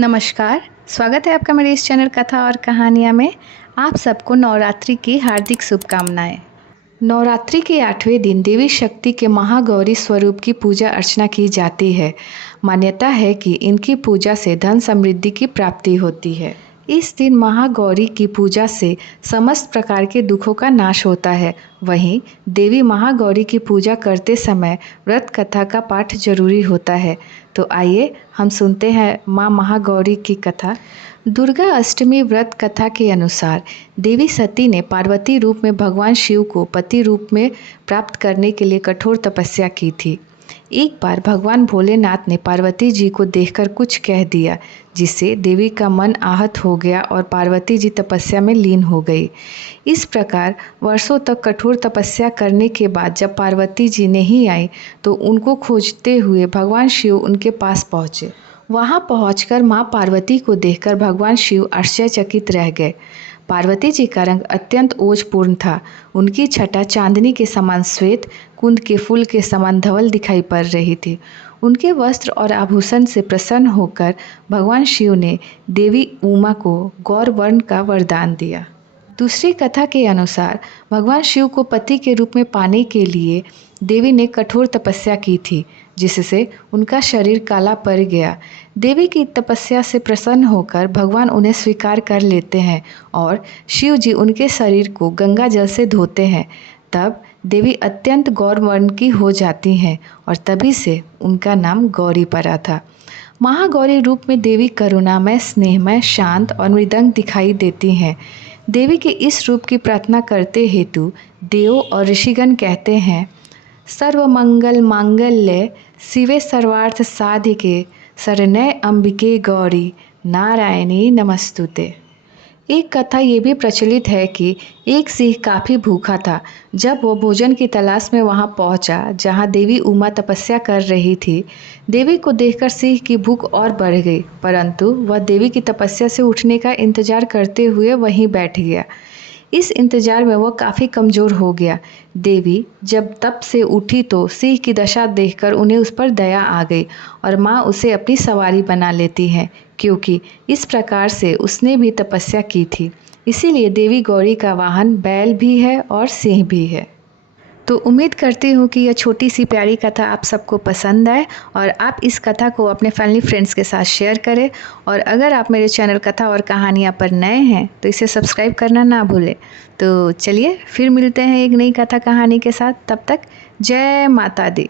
नमस्कार, स्वागत है आपका मेरे इस चैनल कथा और कहानियाँ में। आप सबको नवरात्रि की हार्दिक शुभकामनाएं। नवरात्रि के 8वें दिन देवी शक्ति के महागौरी स्वरूप की पूजा अर्चना की जाती है। मान्यता है कि इनकी पूजा से धन समृद्धि की प्राप्ति होती है। इस दिन महागौरी की पूजा से समस्त प्रकार के दुखों का नाश होता है। वहीं देवी महागौरी की पूजा करते समय व्रत कथा का पाठ जरूरी होता है। तो आइए हम सुनते हैं माँ महागौरी की कथा। दुर्गा अष्टमी व्रत कथा के अनुसार देवी सती ने पार्वती रूप में भगवान शिव को पति रूप में प्राप्त करने के लिए कठोर तपस्या की थी। एक बार भगवान भोलेनाथ ने पार्वती जी को देखकर कुछ कह दिया, जिससे देवी का मन आहत हो गया और पार्वती जी तपस्या में लीन हो गई। इस प्रकार वर्षों तक कठोर तपस्या करने के बाद जब पार्वती जी नहीं आई तो उनको खोजते हुए भगवान शिव उनके पास पहुँचे। वहां पहुंचकर मां पार्वती को देखकर भगवान शिव आश्चर्यचकित रह गए। पार्वती जी का रंग अत्यंत ओजपूर्ण था। उनकी छटा चांदनी के समान श्वेत, कुंद के फूल के समान धवल दिखाई पड़ रही थी। उनके वस्त्र और आभूषण से प्रसन्न होकर भगवान शिव ने देवी उमा को गौर वर्ण का वरदान दिया। दूसरी कथा के अनुसार भगवान शिव को पति के रूप में पाने के लिए देवी ने कठोर तपस्या की थी, जिससे उनका शरीर काला पड़ गया। देवी की तपस्या से प्रसन्न होकर भगवान उन्हें स्वीकार कर लेते हैं और शिव जी उनके शरीर को गंगा जल से धोते हैं। तब देवी अत्यंत गौर वर्ण की हो जाती हैं और तभी से उनका नाम गौरी पड़ा था। महागौरी रूप में देवी करुणामय, स्नेहमय, शांत और मृदंग दिखाई देती हैं। देवी के इस रूप की प्रार्थना करते हेतु देव और ऋषिगण कहते हैं, सर्वमंगल मांगल्ये शिवे सर्वार्थ साधिके शरण्ये अंबिके गौरी नारायणी नमस्तुते। एक कथा ये भी प्रचलित है कि एक सिंह काफ़ी भूखा था। जब वह भोजन की तलाश में वहां पहुंचा जहां देवी उमा तपस्या कर रही थी, देवी को देखकर सिंह की भूख और बढ़ गई, परंतु वह देवी की तपस्या से उठने का इंतजार करते हुए वहीं बैठ गया। इस इंतजार में वह काफ़ी कमज़ोर हो गया। देवी जब तप से उठी तो सिंह की दशा देखकर उन्हें उस पर दया आ गई और माँ उसे अपनी सवारी बना लेती हैं, क्योंकि इस प्रकार से उसने भी तपस्या की थी। इसीलिए देवी गौरी का वाहन बैल भी है और सिंह भी है। तो उम्मीद करती हूँ कि यह छोटी सी प्यारी कथा आप सबको पसंद आए और आप इस कथा को अपने फैमिली फ्रेंड्स के साथ शेयर करें। और अगर आप मेरे चैनल कथा और कहानियाँ पर नए हैं तो इसे सब्सक्राइब करना ना भूलें। तो चलिए फिर मिलते हैं एक नई कथा कहानी के साथ। तब तक जय माता दी।